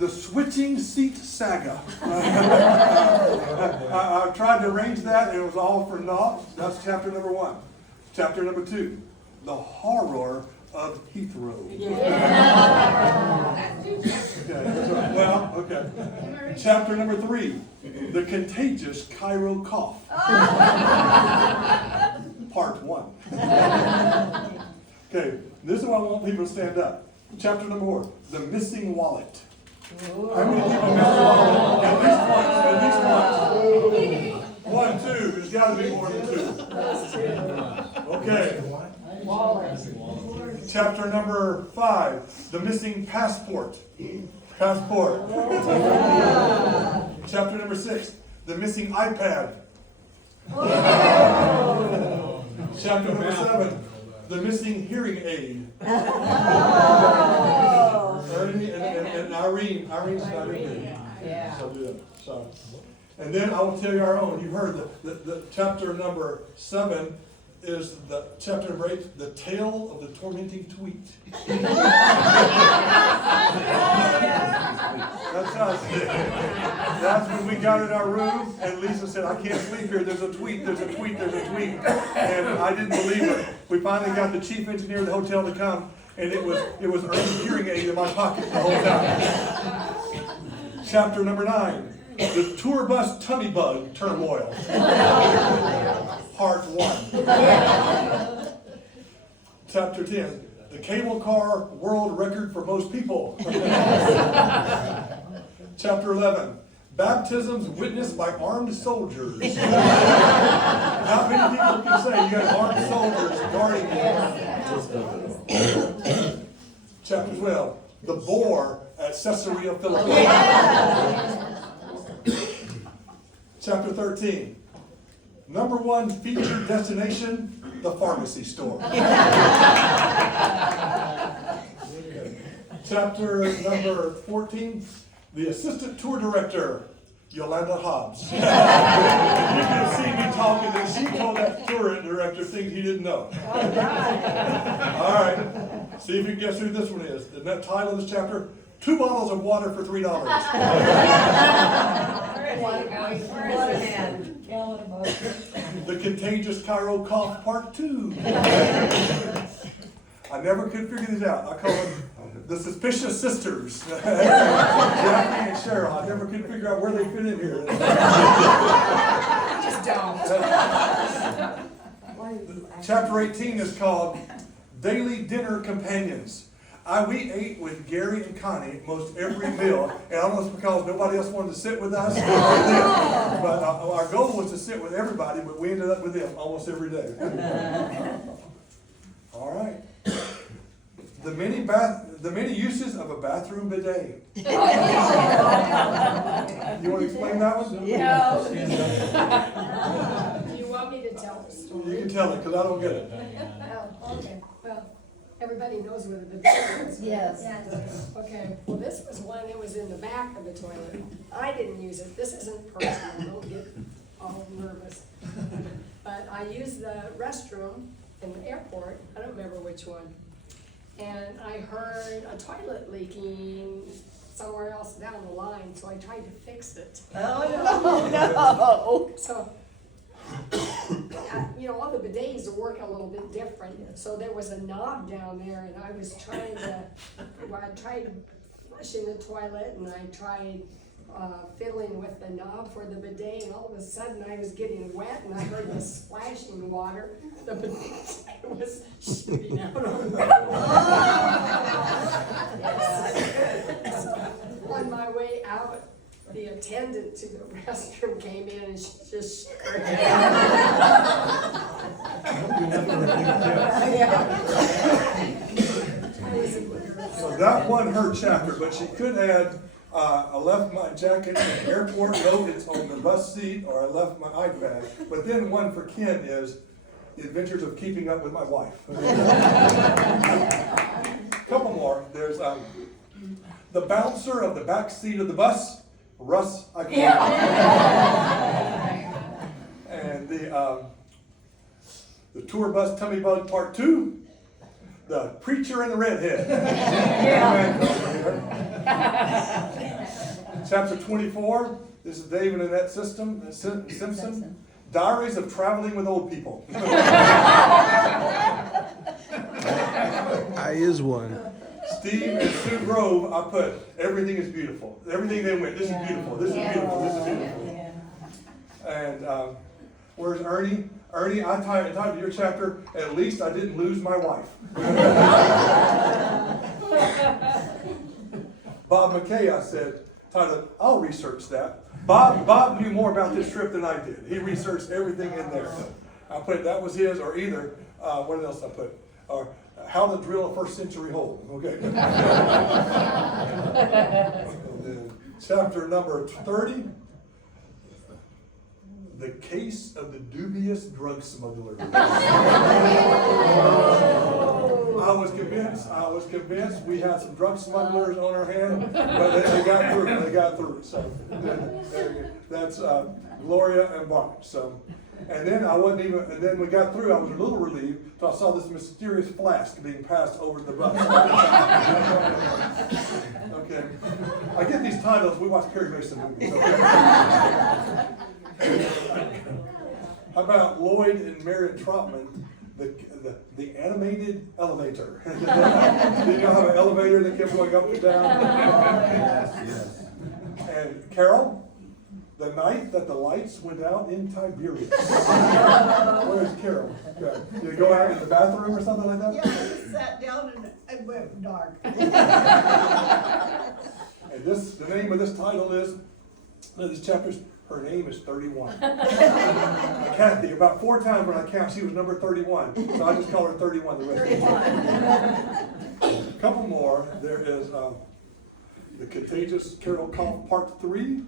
The Switching Seat Saga. I tried to arrange that, and it was all for naught. That's chapter number 1. Chapter number 2, The Horror of Heathrow. Okay. Chapter number 3, The Contagious Cairo Cough. Part 1. Okay, this is why I want people to stand up. Chapter number 4, The Missing Wallet. How many people miss a wallet? At least once. 1, 2. There's got to be more than 2. Okay. Chapter number 5, The Missing Passport. Chapter number 6, The Missing iPad. Chapter number 7, The Missing Hearing Aid. And Irene's not in here. So, and then I will tell you our own. You heard the chapter number 7 is the chapter number 8, The Tale of the Tormenting Tweet. That's us. That's when we got in our room and Lisa said, I can't sleep here. There's a tweet. And I didn't believe her. We finally got the chief engineer of the hotel to come, and it was Ernie's hearing aid in my pocket the whole time. Chapter number 9, The Tour Bus Tummy Bug Turmoil. Part 1. Chapter 10, The Cable Car World Record for Most People. Chapter 11, Baptisms Witnessed by Armed Soldiers. Not many people can say you got armed soldiers guarding you. Chapter 12, The Boar at Caesarea Philippi. Chapter 13, number 1 featured destination, the pharmacy store. Chapter number 14, the assistant tour director, Yolanda Hobbs. You can see me talking, and she told that tour director things he didn't know. All right. See if you can guess who this one is. The title of this chapter, 2 bottles of water for $3. The Contagious Cairo Cough Part 2. I never could figure these out. I call them the Suspicious Sisters. Jackie and Cheryl. I never could figure out where they fit in here. Just don't. Chapter 18 is called Daily Dinner Companions. We ate with Gary and Connie most every meal, and almost because nobody else wanted to sit with us. But our goal was to sit with everybody, but we ended up with them almost every day. All right. The many uses of a bathroom bidet. You want to explain that one? No. Do you want me to tell the story? You can tell it, because I don't get it. Oh, okay. Well, everybody knows what a bidet is. Yes. Okay, well, this was one that was in the back of the toilet. I didn't use it. This isn't personal. Don't get all nervous. But I used the restroom in the airport. I don't remember which one. And I heard a toilet leaking somewhere else down the line, so I tried to fix it. Oh, no. So, all the bidets work a little bit different. So there was a knob down there, and I was trying to, I tried flushing the toilet, and I tried fiddling with the knob for the bidet, and all of a sudden I was getting wet, and I heard the splashing water. The bidet was shooting out on me. So, on my way out, the attendant to the restroom came in and she just screamed. So that won her chapter, but she could add, I left my jacket in the airport, no, it's on the bus seat, or I left my iPad. But then one for Ken is the adventures of keeping up with my wife. Couple more. There's the bouncer of the back seat of the bus, Russ. And the tour bus tummy bug part 2. The preacher and the redhead. Chapter 24, this is Dave and Annette Simpson. Diaries of Traveling with Old People. I is one. Steve and Sue Grove, I put, everything is beautiful. Everything they went, this is beautiful, this is beautiful, this is beautiful. And where's Ernie? Ernie, I titled your chapter, At Least I Didn't Lose My Wife. Bob McKay, I said, titled, I'll research that. Bob knew more about this trip than I did. He researched everything in there. I put that was his, or either, what else I put? Or how to drill a first century hole, okay? And then chapter number 30, the case of the dubious drug smuggler. I was convinced we had some drug smugglers on our hand, but they got through, so that's Gloria and Barney, so. And then and then we got through, I was a little relieved, till I saw this mysterious flask being passed over the bus. Okay, I get these titles, we watch Perry Mason movies, okay? How about Lloyd and Marion Trotman, the animated elevator? Do you know how an elevator that kept going up and down? Yes. And Carol, the night that the lights went out in Tiberias. Where's Carol? Yeah. Did you go out in the bathroom or something like that? Yeah, we sat down and it went dark. And the name of this title is, this chapter's, her name is 31. Kathy, about 4 times when I count, she was number 31. So I just call her 31 the rest of the time. A couple more. There is The Contagious Carol Cough Part 3.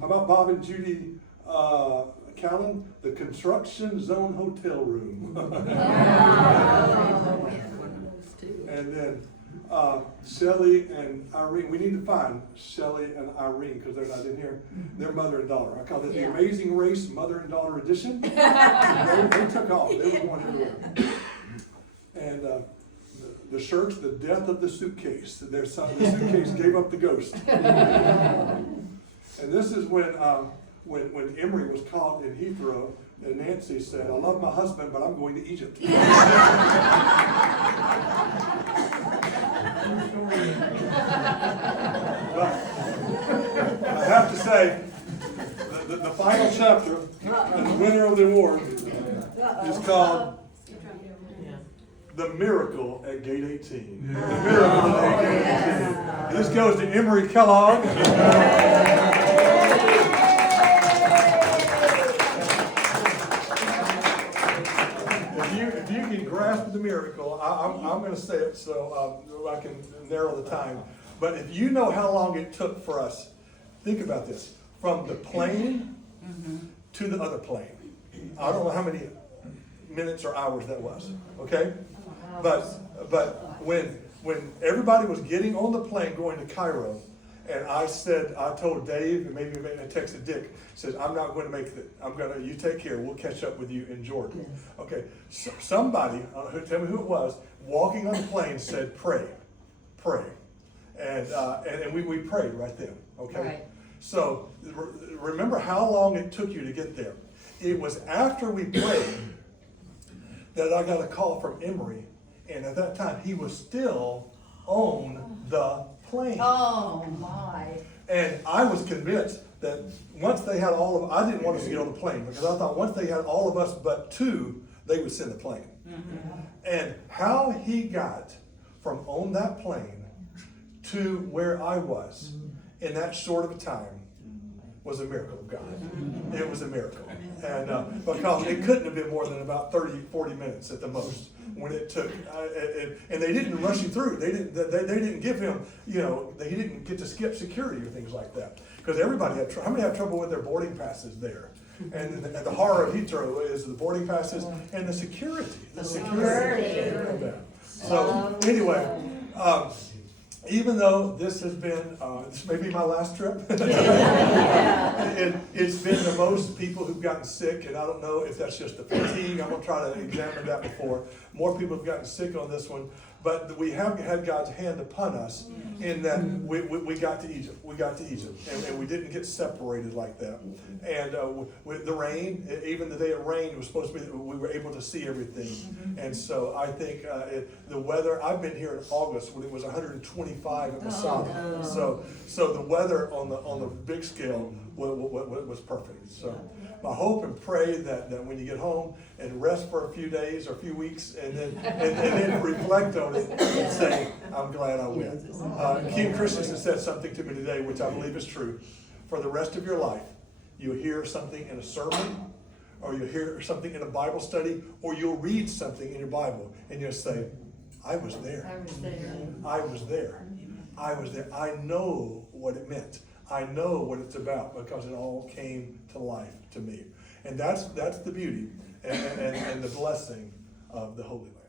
How about Bob and Judy Callan? The Construction Zone Hotel Room. And then Shelley and Irene. We need to find Shelley and Irene because they're not in here. They're mother and daughter. I call it the Amazing Race Mother and Daughter Edition. They took off. They were going everywhere. And the shirts, The Death of the Suitcase. The suitcase gave up the ghost. And this is when Emery was caught in Heathrow, and Nancy said, I love my husband, but I'm going to Egypt. But I have to say, the final chapter, and the winner of the award, is called The Miracle at Gate 18. The Miracle at Gate 18. This goes to Emery Kellogg. If you can grasp the miracle, I'm going to say it so I can narrow the time. But if you know how long it took for us, think about this, from the plane to the other plane. I don't know how many minutes or hours that was, okay? But when everybody was getting on the plane going to Cairo, and I told Dave, and maybe I texted Dick, says, I'm not going to make it. You take care, we'll catch up with you in Jordan. Okay, so somebody, tell me who it was, walking on the plane said, pray. And we prayed right then, okay? Right. So remember how long it took you to get there. It was after we prayed that I got a call from Emery, and at that time he was still on the plane. Oh my. And I was convinced that once they had I didn't want us to get on the plane because I thought once they had all of us but 2, they would send the plane. And how he got from on that plane to where I was in that short of a time was a miracle of God. It was a miracle. And because it couldn't have been more than about 30, 40 minutes at the most when it took. And they didn't rush him through. They didn't give him, he didn't get to skip security or things like that. Because everybody had trouble. How many have trouble with their boarding passes there? And the horror of Heathrow is the boarding passes and the security. So anyway, even though this has been, this may be my last trip, it's been the most people who've gotten sick, and I don't know if that's just the fatigue. I'm going to try to examine that before. More people have gotten sick on this one, but we have had God's hand upon us in that we got to Egypt. We got to Egypt, and we didn't get separated like that. And with the rain, even the day it rained, it was supposed to be that we were able to see everything. And so I think the weather. I've been here in August when it was 125 at Masada. So the weather on the big scale was perfect. So I hope and pray that when you get home and rest for a few days or a few weeks, and then reflect on it and say, I'm glad I went. Kim Christensen said something to me today, which I believe is true. For the rest of your life, you'll hear something in a sermon, or you'll hear something in a Bible study, or you'll read something in your Bible, and you'll say, I was there. I was there. I was there. I was there. I know what it meant. I know what it's about because it all came to life to me. And that's the beauty and the blessing of the Holy Land.